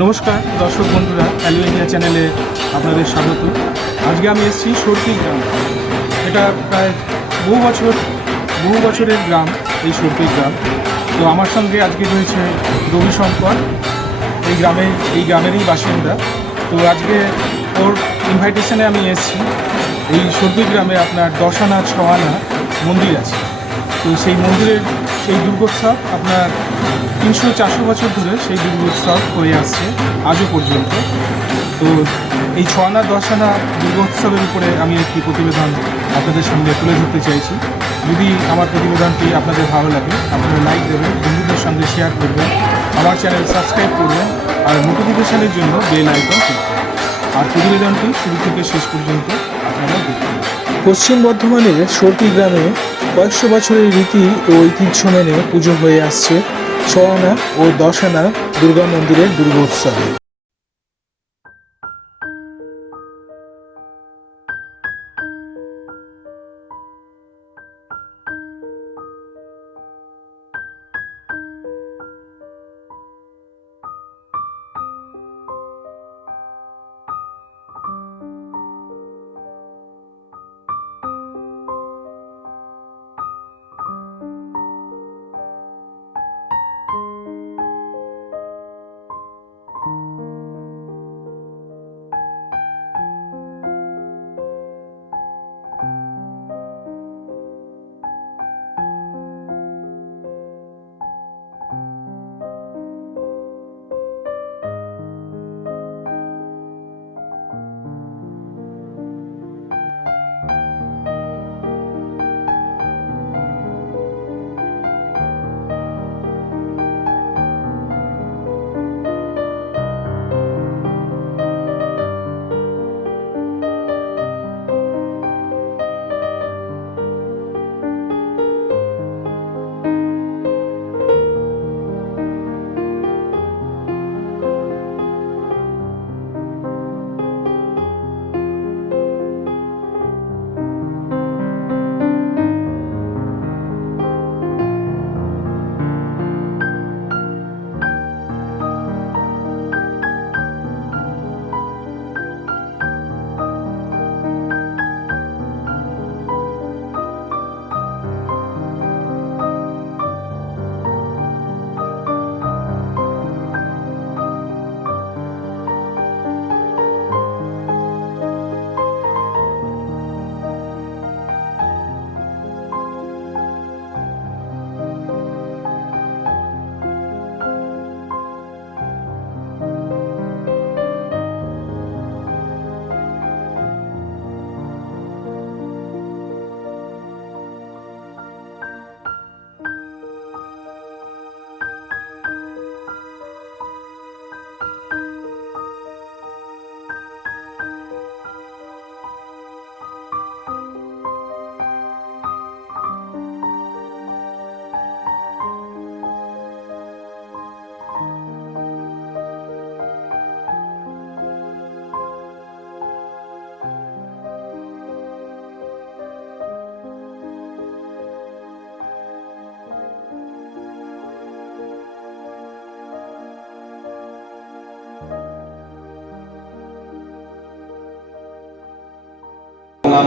নমস্কার দর্শক বন্ধুরা, অ্যালো ইন্ডিয়া চ্যানেলে আপনাদের স্বাগত। আজকে আমি এসেছি সর্পি গ্রাম। এটা প্রায় বহু বছরের গ্রাম, এই সর্পি গ্রাম। তো আমার সঙ্গে আজকে রয়েছে রবিশঙ্কর, এই গ্রামেরই বাসিন্দা। তো আজকে ওর ইনভাইটেশনে আমি এসেছি। এই সর্পি গ্রামে আপনার 10 আনা 6 আনা মন্দির আছে। তো সেই মন্দিরের সেই দুর্গোৎসব আপনার 300-400 বছর ধরে সেই দুর্গোৎসব হয়ে আসছে আজও পর্যন্ত। তো এই 6 আনা 10 আনা দুর্গোৎসবের উপরে আমি একটি প্রতিবেদন আপনাদের সামনে তুলে ধরতে চাইছি। যদি আমার প্রতিবেদনটি আপনাদের ভালো লাগে, আপনারা লাইক দেবেন, বন্ধুদের সঙ্গে শেয়ার করবেন, আমার চ্যানেল সাবস্ক্রাইব করবেন, আর নোটিফিকেশানের জন্য বেল আইকন ক্লিক করবেন। আর প্রতিবেদনটি শুরু থেকে শেষ পর্যন্ত আপনারা দেখবেন। পশ্চিম বর্ধমানের সর্পি গ্রামে কয়েকশো বছরের রীতি ও ঐতিহ্য মেনে পুজো হয়ে আসছে 6 আনা ও 10 আনা দুর্গা মন্দিরের দুর্গোৎসবে।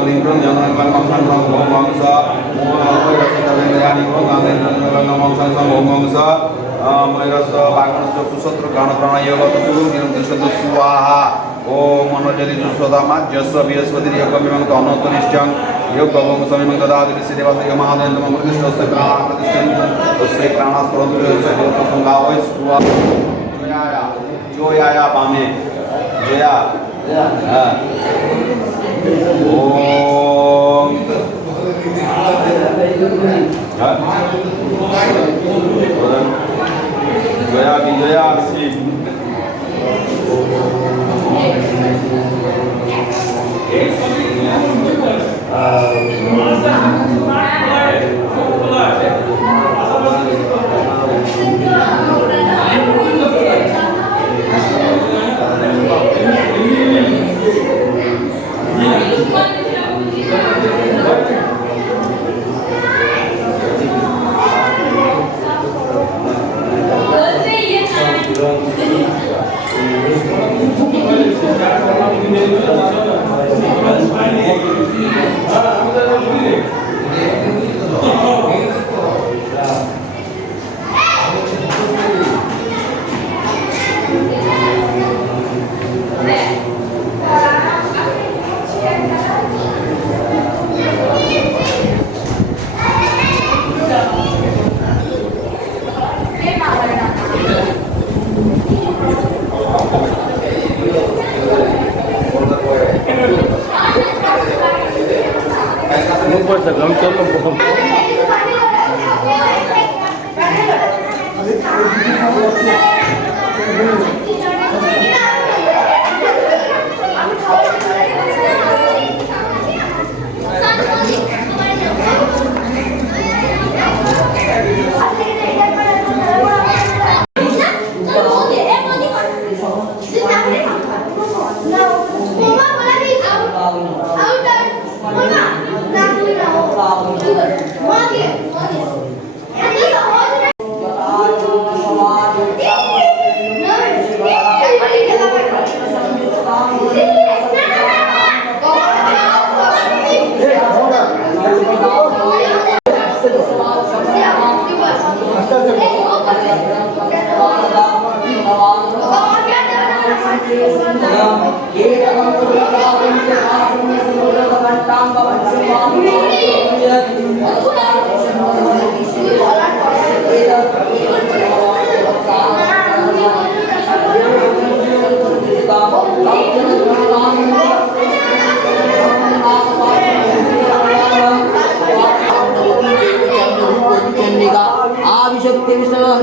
Lingkron jangan mangsa mangsa apa ya kita lengkap lingkron jangan mangsa mangsa mereka sebagian susutru karena yoga tuh minum susu suaha oh mana jadi susutama jasa biasa seperti yoga memang tanah tunisjang yoga mangsa memang tidak ada di sini bahasa yoga mahal dan memang itu susah karena sekolah itu yoga sungai suah joya ya pame joya Om Jaya Vijaya Sri আমি চললাম প্রথম।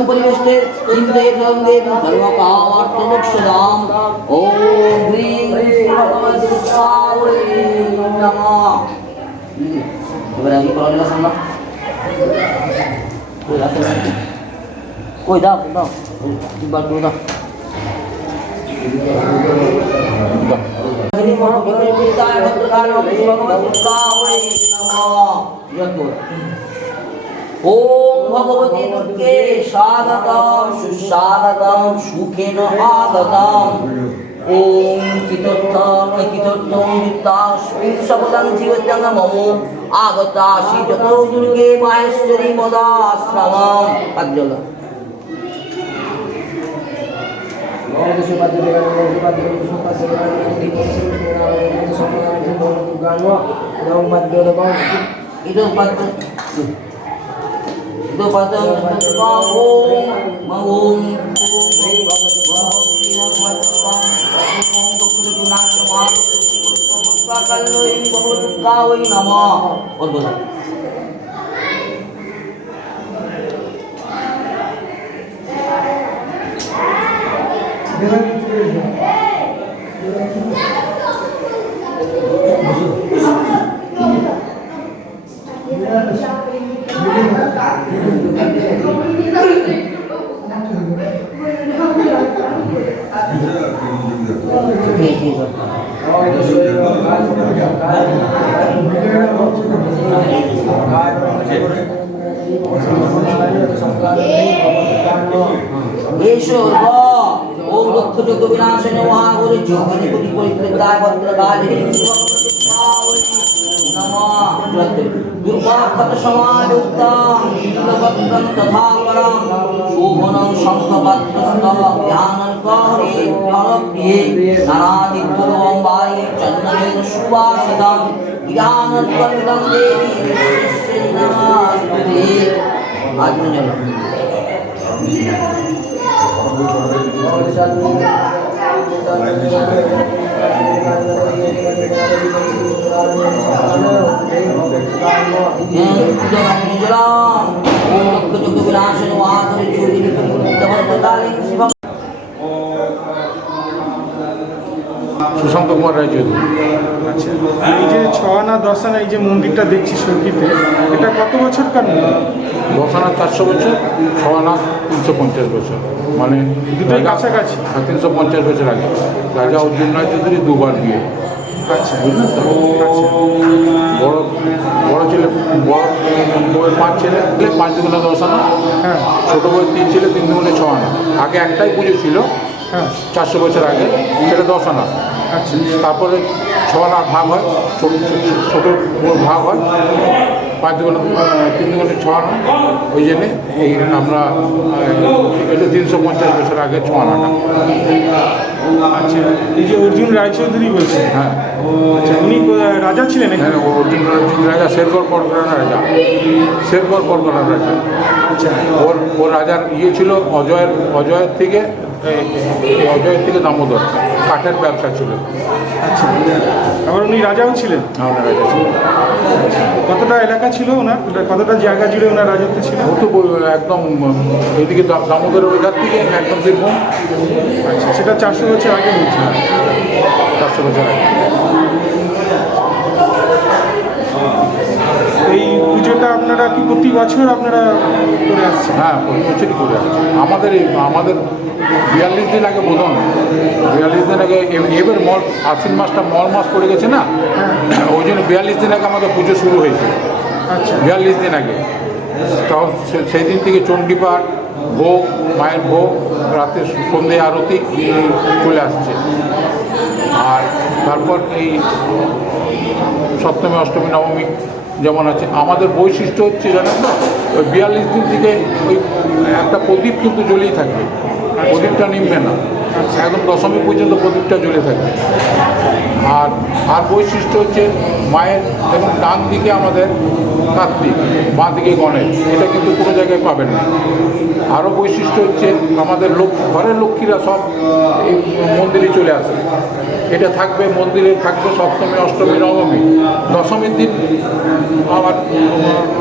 परिवेष्टे इंद्रे धर्मे धर्मकामार्थमोक्षदाम ओम ह्रीं भगवद्गीतायै नमः। এবারে আমি পড়ালেখা শুনলাম কই দাও দাও একবার করে দাও ओम भगवती दुर्गे स्वागतम सुस्वागतम सुखेन आगतम ओम कितर्थम वित्तास्मिन् सबलं जीवत्यं ममो आगता श्रीजतो दुर्गे माहेश्वरी मदाश्रमं पद्यला itu padu maung ओम दुख जग विनाशन महागुरु जोगिनी पुरी परित्राय भद्रकाली नमः दुर्गाक्षत समायुक्तं नीलवक्त्रं तथा परं शोभनं शंखपत्रस्थः ध्यानकरे प्रणप्रिये नानादित्यों वारी चन्दनेन सुवासितं ज्ञानकलितं देवी नमस्ते आत्मजन সুশান্ত কুমার রায় চৌধুরী। আচ্ছা, এই যে ছয়না দশানা এই যে মন্দিরটা দেখছি সর্কিতে, এটা কত বছরকার মন্দির? 10 আনা 400 বছর, 6 আনা 350 বছর, মানে দুটোই কাছাকাছি। 350 বছর আগে রাজা অর্জুন রায় চৌধুরী দুবার বিয়ে। আচ্ছা, বড় বড় ছেলে বড় বউয়ের 5 ছেলে 5 দুগুণে 10 আনা, হ্যাঁ ছোটো বউয়ের 3 ছেলে 3 দুগুণে 6 আনা। আগে একটাই পুজো ছিল হ্যাঁ 400 বছর আগে, সেটা 10 আনা। আচ্ছা, তারপরে 6 আনা ভাগ হয়, ছোটো ভাগ হয়, 5 দুগুণে 3 দুগুণে 6 আনা। ওই জন্যে এই আমরা এটা 350 বছর আগে 6 আনাটা। আচ্ছা, এই যে অর্জুন রায়চৌধুরী বলছেন, হ্যাঁ আচ্ছা, উনি রাজা ছিলেন এখানে? হ্যাঁ, অর্জুন রাজা শেরগড় পরগনার রাজা, শেরগড় পরগনার রাজা। আচ্ছা, ওর রাজার ইয়ে ছিল অজয়ের থেকে দামোদর, কাঠের ব্যবসা ছিল। আচ্ছা, আবার উনি রাজাও ছিলেন। আমার রাজা ছিল। কতটা এলাকা ছিল ওনার, কতটা জায়গা জুড়ে ওনার রাজত্ব ছিল? ও তো একদম এইদিকে দামোদরের ওইধার থেকে একদম বীরভূম। আচ্ছা, সেটা 400 বছর আগে হয়েছে। 400 বছর আগে। এই পুজোটা আপনারা কি প্রতি বছর আপনারা করে আসছেন? হ্যাঁ, প্রতি বছরই করে আসছে। আমাদের 42 দিন আগে বোধন, 42 দিন আগে এবার আশ্বিন মাসটা মল মাস পড়ে গেছে না, ওই জন্য 42 দিন আগে আমাদের পুজো শুরু হয়েছে। আচ্ছা, 42 দিন আগে। তখন সেই দিন থেকে চণ্ডীপাঠ, ভোগ, মায়ের ভোগ, রাতে সন্ধে আরতি চলে আসছে। আর তারপর এই সপ্তমী, অষ্টমী, নবমী যেমন আছে। আমাদের বৈশিষ্ট্য হচ্ছে জানেন তো, ওই 42 দিন থেকে ওই একটা প্রদীপ কিন্তু জ্বলেই থাকবে, প্রদীপটা নিমবে না, একদম দশমী পর্যন্ত প্রদীপটা জ্বলে থাকবে। আর বৈশিষ্ট্য হচ্ছে মায়ের এবং ডান দিকে আমাদের কার্তিক, বাঁ দিকে গণেশ, এটা কিন্তু কোনো জায়গায় পাবেন না। আরও বৈশিষ্ট্য হচ্ছে আমাদের ঘরের লক্ষ্মীরা সব এই মন্দিরে চলে আসে। এটা থাকবে মন্দিরে, থাকবে সপ্তমী, অষ্টমী, নবমী। দশমীর দিন আমার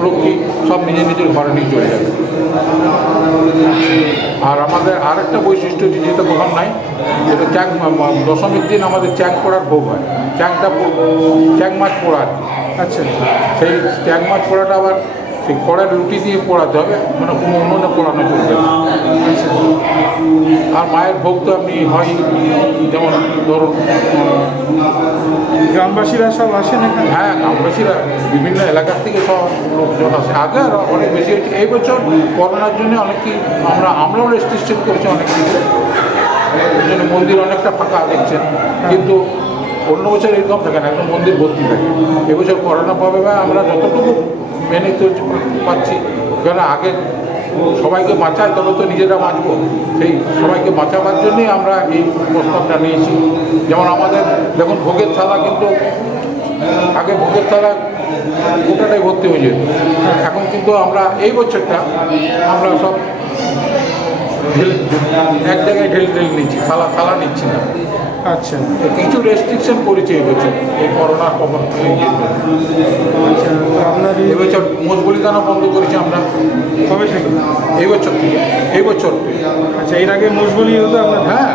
লক্ষ্মী সব নিজের ঘরে নিয়ে চলে যাবে। আর আমাদের আরেকটা বৈশিষ্ট্য হচ্ছে, যেটা কোথাও নাই, যেটা দশমীর দিন আমাদের চ্যাং পোড়ার ভোগ হয়। চ্যাং মাছ পোড়া আর কি। আচ্ছা, সেই চ্যাং মাছ পোড়াটা আবার সেই খড়ের রুটি দিয়ে পোড়াতে হবে, মানে কোনো উনুনে পোড়ানো চলবে না। আর মায়ের ভোগ তো আপনি হয়, যেমন ধরুন গ্রামবাসীরা সব আসেন এখানে? হ্যাঁ, গ্রামবাসীরা বিভিন্ন এলাকার থেকে সব লোকজন আসে। আগে আর অনেক বেশি হয়েছে। এই বছর করোনার জন্য অনেকেই আমরাও রেস্ট্রিকশন করেছি অনেক কিছু, ওই জন্য মন্দির অনেকটা ফাঁকা দেখছেন। কিন্তু অন্য বছর এরকম থাকে না, একদম মন্দির ভর্তি থাকে। এবছর করোনা পাবে বা আমরা যতটুকু মেনে চলতে পারছি, কেন আগে সবাইকে বাঁচায় তবে তো নিজেরা বাঁচবো, সেই সবাইকে বাঁচাবার জন্যই আমরা এই প্রস্তাবটা নিয়েছি। যেমন আমাদের দেখুন ভোগের থালা, কিন্তু আগে ভোগের থালা গোটাটাই ভর্তি হয়ে যেত, এখন কিন্তু আমরা এই বছরটা আমরা সব এক জায়গায় ঢেলে নিচ্ছি, থালা নিচ্ছি না। আচ্ছা, কিছু রেস্ট্রিকশন করেছে এবছর এই করোনার প্রভাব। আচ্ছা, তো আপনার এবছর মোষ বলিদানা বন্ধ করেছি আমরা। কবে থেকে? এই বছর থেকে। আচ্ছা, এর আগে মোষবলি হতো আপনার? হ্যাঁ,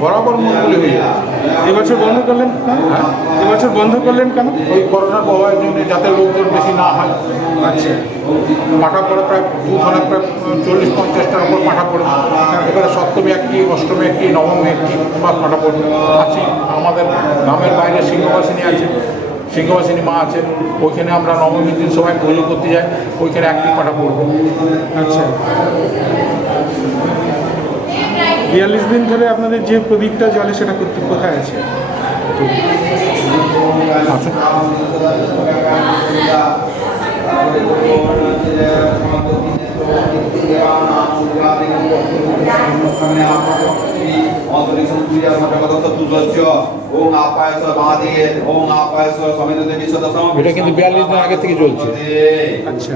বরাবর মোষ বলি হয়ে যায়। এবছর বন্ধ করলেন কেন? হ্যাঁ, এবছর বন্ধ করলেন কেন? ওই করোনার প্রভাবের জন্য, যাতে লোকজন বেশি না হয়। আচ্ছা, পাঠা পড়ে প্রায় দুধনে প্রায় 40-50টার উপর পাঠা পড়ে। এবারে সপ্তমী একটি, অষ্টমী একটি, নবমী একটি বা পাঠা পড়বে আছি। আমাদের গ্রামের বাইরে সিংহবাসিনী আছে, সিংহবাসিনী মা আছে, ওইখানে আমরা নবমীর দিন সবাই পুজো করতে যাই, ওইখানে একটি পাঠা পড়বো। আচ্ছা, 42 দিন ধরে আপনাদের যে প্রদীপটা জ্বলে সেটা কোথায় আছে? আসুন। এটা কিন্তু 42 দিন আগে থেকে জ্বলছে। আচ্ছা,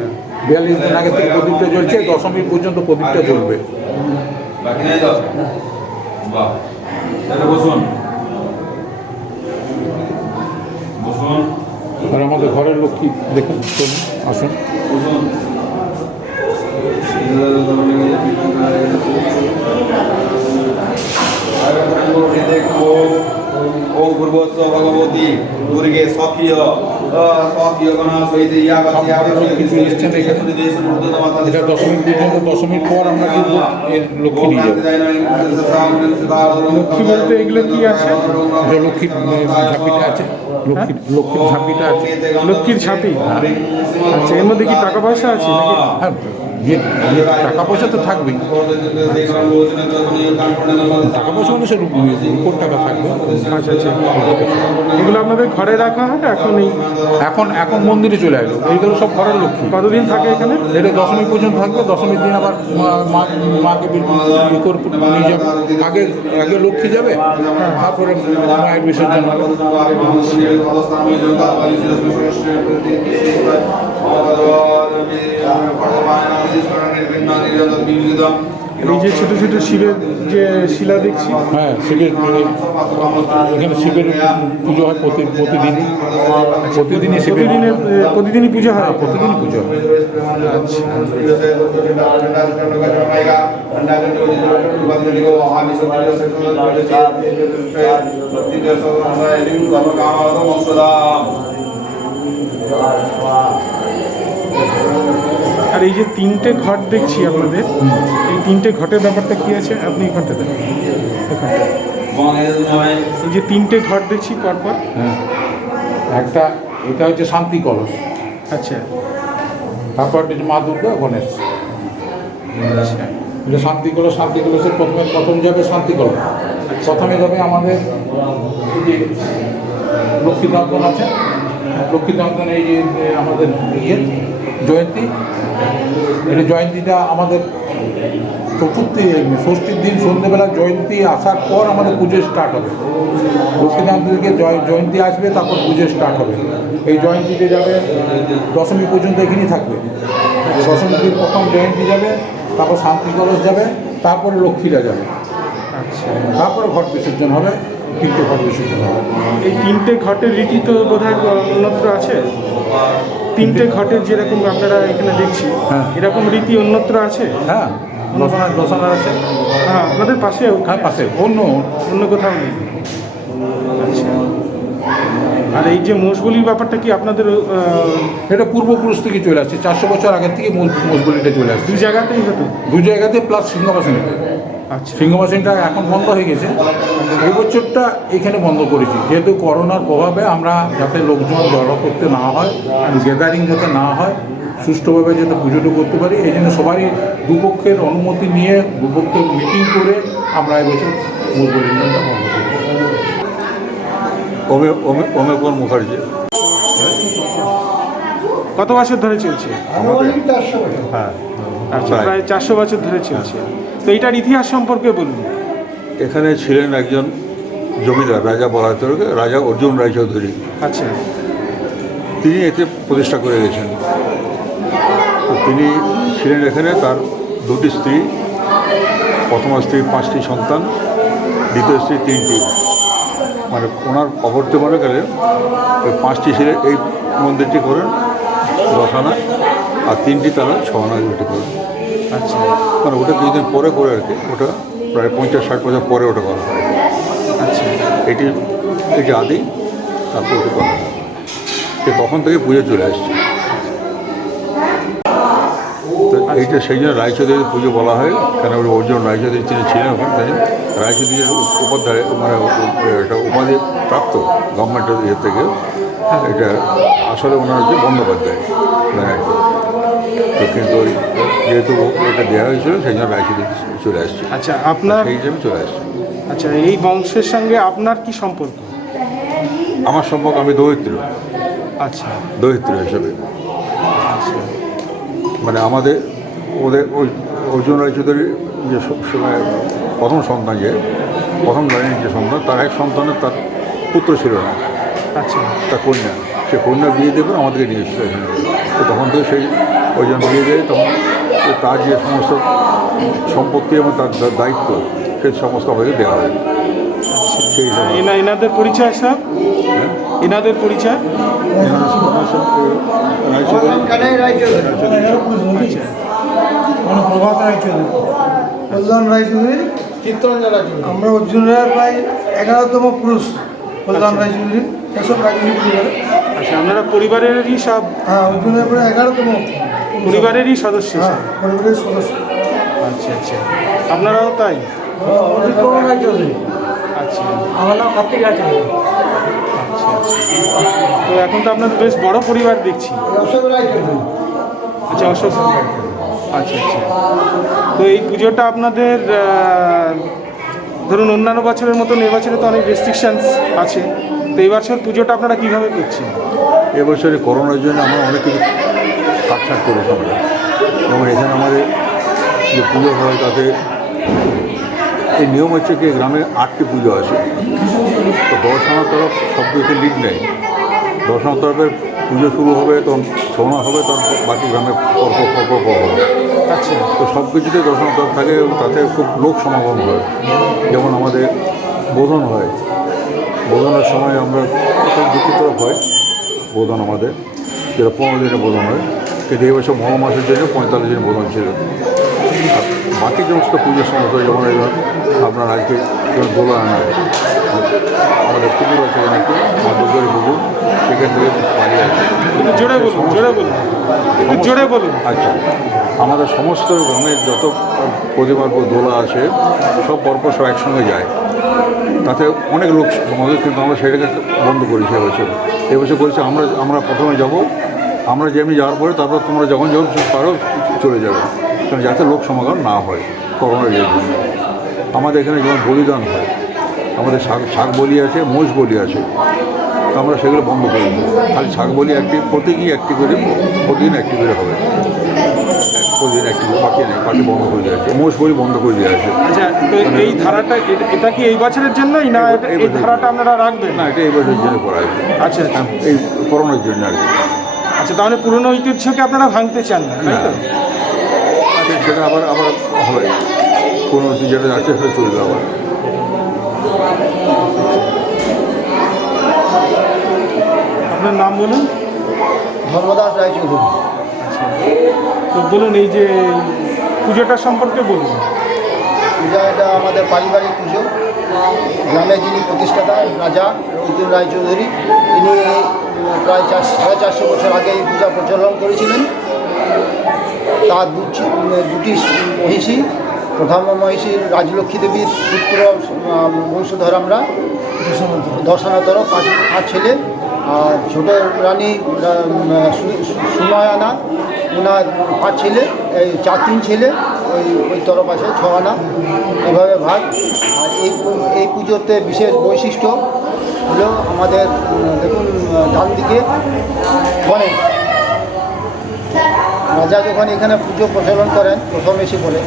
42 দিন আগে থেকে প্রদীপটা জ্বলছে, দশমী পর্যন্ত প্রদীপটা জ্বলবে। বসুন বসুন আর আমাদের ঘরের লক্ষ্মী দেখুন, চলুন আসুন। বসুন। ওম পূর্বস্ব ভগবতী দুর্গে সখীয় সখীয় গণা সহিত এটা দশমী পর্যন্ত, দশমীর পর আমরা কিন্তু এর লক্ষ্মী নিয়ে যাবো। লক্ষ্মী বলতে এগুলো কি আছে? এটা লক্ষ্মীর ঝাঁপিটা আছে, লক্ষ্মীর ঝাঁপিটা আছে। লক্ষ্মীর ঝাঁপি? আচ্ছা, এর মধ্যে কি টাকা পয়সা আছে নাকি? হ্যাঁ, টাকা পয়সা তো থাকবেই। টাকা পয়সা মানে সে রূপোর টাকা থাকবে। আচ্ছা, আচ্ছা, এগুলো আপনাদের ঘরে রাখা হয় এখন? এখন মন্দিরে চলে আসলো, এইগুলো সব ঘরের লক্ষ্মী। কতদিন থাকে এখানে? এটা দশমী পর্যন্ত থাকবে। দশমীর দিন আবার মাকে নিয়ে যাবে। আগে লক্ষ্মী যাবে, তারপরে মায়ের বিসর্জন হবে। এই যে ছোট ছোট শিবের যে শিলা দেখছি, হ্যাঁ, শিবের এখানে শিবের পুজো হয় প্রতিদিনই শিবের প্রতিদিনই পুজো হয়। প্রতিদিনই পুজো হয়। আর এই যে তিনটে ঘট দেখছি আপনাদের, এই তিনটে ঘটের ব্যাপারটা কি আছে আপনি এখানটা দেখেন। এই যে তিনটে ঘট দেখছি পরপর। হ্যাঁ, এটা হচ্ছে শান্তি কলস, আচ্ছা তারপর হচ্ছে মা দুর্গা, গণেশ। আচ্ছা এটা শান্তি কলসের প্রথম যাবে শান্তি কলস। প্রথমে যাবে আমাদের এই যে লক্ষ্মী নন্দন আছে, লক্ষ্মী নন্দন এই যে আমাদের জয়ন্তী, এটা জয়ন্তীটা আমাদের ষষ্ঠীর দিন সন্ধ্যেবেলা জয়ন্তী আসার পর আমাদের পুজো স্টার্ট হবে। লক্ষ্মীনারায়ণকে জয়ন্তী আসবে, তারপর পুজো স্টার্ট হবে। এই জয়ন্তীতে যাবে দশমী পর্যন্ত এখানেই থাকবে। দশমীর দিন প্রথম জয়ন্তী যাবে, তারপর শান্তি কলস যাবে, তারপরে লক্ষ্মীরা যাবে, আচ্ছা। তারপরে ঘট বিসর্জন হবে, তিনটে ঘট বিসর্জন হবে। এই তিনটে ঘটের রীতি তো বোধহয় অন্যত্র আছে। তিনটে ঘটের যেরকম আপনারা এখানে দেখছি, হ্যাঁ। এরকম রীতি অন্যত্র আছে। হ্যাঁ, দশনার আছে। হ্যাঁ, আপনাদের পাশেও হ্যাঁ, পাশে অন্য কোথাও নেই। আচ্ছা। আর এই যে মোষবলির ব্যাপারটা কি আপনাদের এটা পূর্বপুরুষ থেকে চলে আসছে, 400 বছর আগের থেকে মোষবলিটা চলে আসছে। দু জায়গাতেই হতো? দু জায়গাতে প্লাস সিংহবাসিনী। আচ্ছা। সিংহবাসিনীটা এখন বন্ধ হয়ে গেছে, এই বছরটা এখানে বন্ধ করেছি, যেহেতু করোনার প্রভাবে আমরা যাতে লোকজন জড়ো করতে না হয়, গ্যাদারিং যাতে না হয়, সুষ্ঠুভাবে যাতে পুজোটা করতে পারি, এই জন্য সবারই দুপক্ষের অনুমতি নিয়ে দুপক্ষের মিটিং করে আমরা এবছর মোষবলিটা বন্ধ করি। অমেকর মুখার্জি। কত বছর ধরে চলছে? হ্যাঁ, আচ্ছা, প্রায় 400 বছর ধরে চলছে। তো এটার ইতিহাস সম্পর্কে বলুন। এখানে ছিলেন একজন জমিদার, রাজা বলা হতো ওকে, রাজা অর্জুন রায়চৌধুরী। আচ্ছা তিনি এতে প্রতিষ্ঠা করে গেছেন। তো তিনি ছিলেন এখানে, তার দুটি স্ত্রী, প্রথম স্ত্রী 5টি সন্তান, দ্বিতীয় স্ত্রী 3টি। মানে ওনার অবর্তমানকালে ওই 5টি ছেলে এই মন্দিরটি করেন 10 আনা, আর 3টি তারা 6 আনা এটি করেন। আচ্ছা মানে ওটা কিছুদিন পরে করে আর কি, ওটা প্রায় 50-60 বছর পরে ওটা করা হয়। আচ্ছা এটি আদি, তারপর ওটা করা হয়। তখন থেকে পুজো চলে আসছে। তো এইটা সেই জন্য রায়চৌধুরীর পুজো বলা হয়, কেন অর্জুন রায়চৌধুরী তিনি ছিলেন ওখানে, তাই রায়চৌধুরীর উপাধ্যায় মানে এটা উপাধি প্রাপ্ত গভর্নমেন্টের ইয়ে থেকে। এটা আসলে ওনার হচ্ছে বন্দ্যোপাধ্যায় ব্যানার্জি। তো কিন্তু যেহেতু এটা দেওয়া হয়েছিল সেই জন্য রায়চৌধুরী চলে আসছে। আচ্ছা আপনার সেই হিসেবে চলে আসছে। আচ্ছা, এই বংশের সঙ্গে আপনার কি সম্পর্ক? আমার সম্পর্ক, আমি দরিদ্র আচ্ছা হিসেবে। আচ্ছা মানে ওদের ওই অর্জুন রায়চৌধুরীর যে প্রথম সন্তান, প্রথম লাইনের যে সন্তান, তার এক সন্তানের তার পুত্র ছিল না, আচ্ছা তার কন্যা। সে কন্যা বিয়ে দেবে আমাদেরকে নিয়ে এসেছিল এখানে। তো তখন থেকে সেই ওই জন্য বিয়ে দেয়, তখন তার যে সমস্ত সম্পত্তি এবং তার দায়িত্ব, সেই সমস্ত আমাদেরকে দেওয়া হয়। সেই হিসাবে এনাদের পরিচয় সব, এনাদের পরিচয় প্রভাত রায়চৌধুরী, কল্যাণ রায়চৌধুরী, চিত্তরঞ্জন রায়চৌধুরী। আমরা অর্জুনের প্রায় 11তম পুরুষ কল্যাণ রায়চৌধুরী, এসব রায়চৌধুরী পরিবারে। আচ্ছা, আপনারা পরিবারেরই সব? হ্যাঁ, অর্জুনের প্রায় 11তম পরিবারেরই সদস্য? হ্যাঁ, পরিবারের সদস্য। আচ্ছা আচ্ছা, আপনারাও তাই? রায়চৌধুরী। আচ্ছা আমার নাম কার্তিক রায়চৌধুরী। আচ্ছা আচ্ছা। তো এখন তো আপনাদের বেশ বড় পরিবার দেখছি। অশোক রায়চৌধুরী। আচ্ছা অশোক। আচ্ছা আচ্ছা। তো এই পুজোটা আপনাদের ধরুন অন্যান্য বছরের মতন এবছরে তো অনেক রেস্ট্রিকশানস আছে, তো এই বছর পুজোটা আপনারা কীভাবে করছেন? এবছরে করোনার জন্য আমরা অনেক কিছু কাটছাট করেছি আমরা। যেমন এখানে আমাদের যে পুজো হয় তাতে এই নিয়ম হচ্ছে কি, গ্রামে 8টি পুজো আছে। তো 10 আনার তরফ সব কিছু লিড নেই। 10 আনার তরফের পুজো শুরু হবে, তখন 6 আনা হবে, তখন বাকি গ্রামে পরপর হবে। আচ্ছা। তো সব কিছুতে দর্শনার্থী থাকে এবং তাতে খুব লোক সমাগম হয়। যেমন আমাদের বোধন হয়, বোধনের সময় আমরা দুটি তরফ হয় বোধন আমাদের, যেটা 15 দিনে বোধন হয়, কিন্তু এই বছর মহা মাসের জন্য 45 দিন বোধন ছিল। আর বাকি সমস্ত পুজোর সমস্ত যেমন এবার আপনার আজকে যেমন দোলা আনা আমাদের পুকুর আছে নাকি মাদুরগড়ি পুকুর, সেখান থেকে পানি আছে। জোরে বলুন, জোরে বলুন, একটু জোরে বলুন। আচ্ছা, আমাদের সমস্ত গ্রামের যত প্রতিমার দোলা আছে সব পরপর সব একসঙ্গে যায়, তাতে অনেক লোক সমাজে, কিন্তু আমরা সেটাকে বন্ধ করেছি এবছর করেছি আমরা প্রথমে যাব, আমরা যেমনি যাওয়ার পরে তারপর তোমরা যখন পারো চলে যাবে, কারণ যাতে লোক সমাগম না হয় করোনার জন্য। আমাদের এখানে যেমন বলিদান হয়, আমাদের শাক বলি আছে, মোষ বলি আছে, তো আমরা সেগুলো বন্ধ করে দিই। খালি শাক বলি প্রতিদিনই একটি করে, প্রতিদিন একটি করে হবে, প্রতিদিন একটি করে, বাকি নেই, বাকি বন্ধ করে দেওয়া আছে। মোষ বলি বন্ধ করে দেওয়া আছে। আচ্ছা, তো এই ধারাটা এটা কি এই বছরের জন্যই না এই ধারাটা আপনারা রাখবেন? না, এটা এই বছরের জন্য করা হয়েছে। আচ্ছা, এই করোনার জন্য আর কি। আচ্ছা, তাহলে পুরনো ঐতিহ্যকে আপনারা ভাঙতে চান না, তাই তো? সেটা আবার হবে, কোনো যেটা আছে সেটা চলবে আবার। আপনার নাম বলুন। ধর্মদাস রায়চৌধুরী। তো বলুন, এই যে পুজোটার সম্পর্কে বলুন। পূজা এটা আমাদের পারিবারিক পুজো। গ্রামের যিনি প্রতিষ্ঠাতা রাজা রঘুতুল রায়চৌধুরী, তিনি প্রায় 450 বছর আগে এই পূজা প্রচলন করেছিলেন। তার দুটি মহিষী, প্রধান মহিষীর রাজলক্ষ্মী দেবীর পুত্র বংশধর আমরা, দর্শনাধর 5 ছেলে, আর ছোট রানী সুনয়না, ওনার 5 ছেলে, এই 3 ছেলে, ওই তরফ আছে 6 আনা, এইভাবে ভাগ। আর এই পুজোতে বিশেষ বৈশিষ্ট্য হলো আমাদের দেখুন ডান দিকে গণেশ রাজা যখন এখানে পুজো প্রচলন করেন প্রথম এসে পড়ে,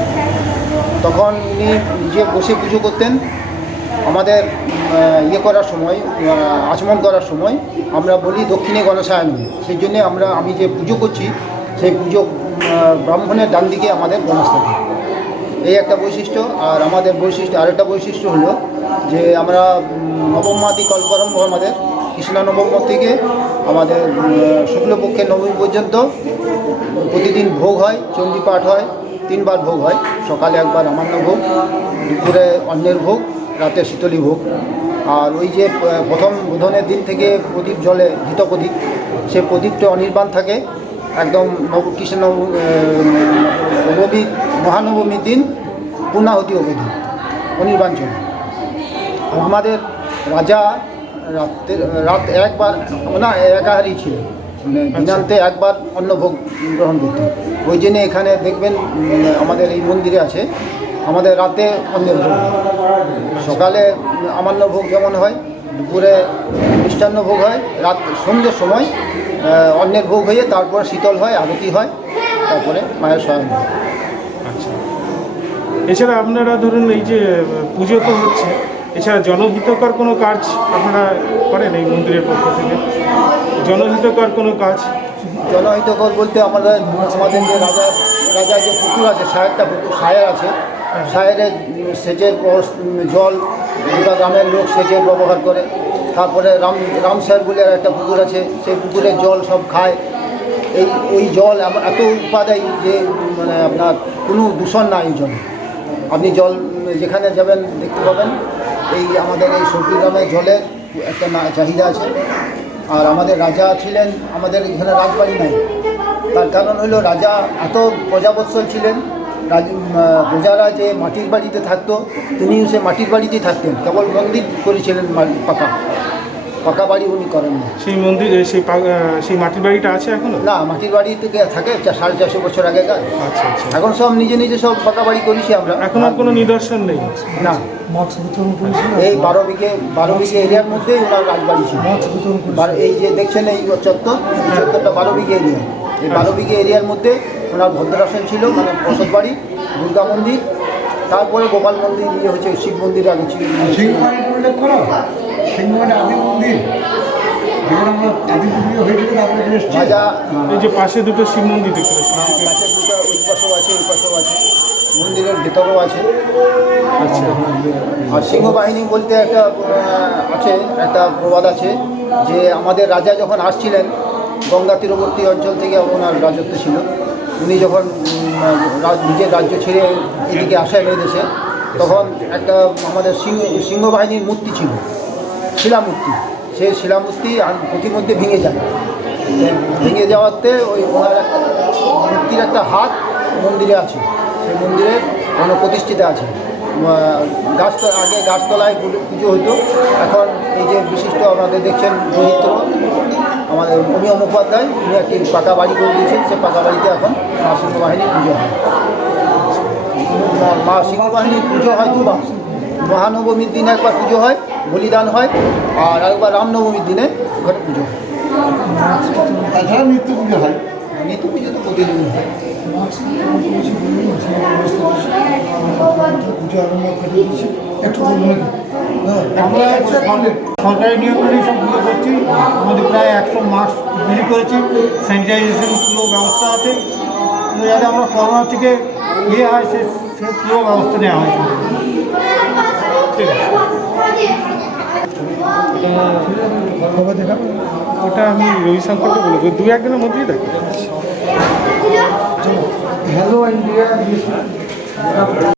তখন উনি নিজে বসে পুজো করতেন। আমাদের ইয়ে করার সময়, আচমন করার সময় আমরা বলি দক্ষিণে গণেশায়ন, সেই জন্যে আমি যে পুজো করছি সেই পুজো ব্রাহ্মণের ডান দিকে আমাদের গণেশ থাকে, এই একটা বৈশিষ্ট্য। আর আমাদের আরেকটা বৈশিষ্ট্য হলো যে আমরা নবমাদি কল্পারম্ভ, আমাদের কৃষ্ণা নবম থেকে আমাদের শুক্লপক্ষের নবমী পর্যন্ত প্রতিদিন ভোগ হয়, চণ্ডী পাঠ হয়, 3 বার ভোগ হয়। সকালে একবার আমান্য ভোগ, দুপুরে অন্যের ভোগ, রাতে শীতলী ভোগ। আর ওই যে প্রথম বোধনের দিন থেকে প্রদীপ জ্বলে, ঘৃত প্রদীপ, সে প্রদীপটা অনির্বাণ থাকে একদম কৃষ্ণ নবমী মহানবমীর দিন পূর্ণাহুতি অবধি অনির্বাণ চলে। আর আমাদের রাজা রাত একবার না একাহারই ছিল, মানে দিনান্তে একবার অন্নভোগ গ্রহণ করতে। ওই জন্যে এখানে দেখবেন আমাদের এই মন্দিরে আছে আমাদের রাতে অন্নের ভোগ, সকালে আমান্য ভোগ যেমন হয়, দুপুরে মিষ্টান্ন ভোগ হয়, সন্ধ্যের সময় অন্নের ভোগ হয়ে তারপর শীতল হয়, আরতি হয়, তারপরে মায়ের শয়ন হয়। আচ্ছা, এছাড়া আপনারা ধরুন এই যে পুজো তো হচ্ছে, এছাড়া জনহিতকর কোনো কাজ আপনারা করেন এই মন্দিরের পক্ষ থেকে? জনহিতকর কোনো কাজ? জনহিতকর বলতে আমাদের যে রাজার যে পুকুর আছে, সায়ের আছে, সায়েরের সেচের জল গোটা গ্রামের লোক সেচের ব্যবহার করে। তারপরে রামসার বলে একটা পুকুর আছে, সেই পুকুরের জল সব খায়। ওই জল এত উপাদায় যে মানে আপনার কোনো দূষণ নাই এই জলে। আপনি জল যেখানে যাবেন দেখতে পাবেন এই আমাদের এই সবজি গ্রামের জলের একটা চাহিদা আছে। আর আমাদের রাজা ছিলেন, আমাদের এখানে রাজবাড়ি নাই, তার কারণ হলো রাজা এত প্রজাবৎসল ছিলেন। প্রজারা যে মাটির বাড়িতে থাকতো, তিনিও সে মাটির বাড়িতেই থাকতেন, কেবল মন্দির করেছিলেন পাকা বাড়ি উনি করেন না। সেই মন্দির সেই মাটির বাড়িটা আছে এখনো? না, মাটির বাড়ি থেকে থাকে 450 বছর আগেকার। আচ্ছা আচ্ছা। এখন সব নিজে সব পাকা বাড়ি করেছি আমরা। এখন আর কোনো নিদর্শন নেই? না, এই 12 বিঘে এরিয়ার মধ্যেই ওনার রাজবাড়ি ছিল। এই যে দেখছেন এই চত্বরটা 12 বিঘে এরিয়া, এই 12 বিঘে এরিয়ার মধ্যে ওনার ভদ্রাসন ছিল, মানে বসত বাড়ি, দুর্গা মন্দির, তারপরে গোপাল মন্দির, ইয়ে হচ্ছে শিব মন্দির আগে ছিল। রাজা এই যে পাশে দুটো শিব মন্দির দেখতে পাচ্ছি, পাশে দুটো ওই পাশেও আছে, ওই মন্দিরের ভেতরেও আছে। আচ্ছা। আর সিংহবাহিনী বলতে একটা আছে, একটা প্রবাদ আছে যে আমাদের রাজা যখন আসছিলেন গঙ্গা তীরবর্তী অঞ্চল থেকে, ওনার রাজত্ব ছিল, উনি যখন নিজের রাজ্য ছেড়ে এদিকে আসেন এই দেশে, তখন একটা আমাদের সিংহবাহিনীর মূর্তি ছিল, শিলামূর্তি। সেই শিলামূর্তি প্রতিমধ্যে ভেঙে যায়। ভেঙে যাওয়াতে ওই ওনার একটা মূর্তির একটা হাত মন্দিরে আছে, সেই মন্দিরে কোনো প্রতিষ্ঠিত আছে। আগে গাছতলায় পুজো হতো, এখন এই যে বিশিষ্ট আমাদের দেখছেন দৈহিত্র আমাদের অমিয় মুখোপাধ্যায়, উনি একটি পাকা বাড়ি করে দিয়েছেন, সে পাকা বাড়িতে এখন মা সিংহবাহিনীর পুজো হয়। মা সিংহবাহিনীর পুজো হয় দুবার, মহানবমীর দিনে একবার পুজো হয়, বলিদান হয়, আর একবার রামনবমীর দিনে ঘরে পুজো হয়। তাছাড়া নিত্য পুজো হয়। নিত্য পুজো তো প্রতিদিন হয়। পুজো আরম্ভ করে দিচ্ছি একটু বলবেন। আমরা সরকারি নিয়ম মেনেই সব পুজো করছি। আমাদের প্রায় 100 মাস্ক বিলি করেছি, স্যানিটাইজেশন পুরো ব্যবস্থা আছে, যাতে আমরা করোনা থেকে হয় সে পুরো ব্যবস্থা নেওয়া হয়েছে। ঠিক আছে। ওটা আমি রবিশঙ্করকে বলবো, দু একদিনের মধ্যেই দেখো। Hello India.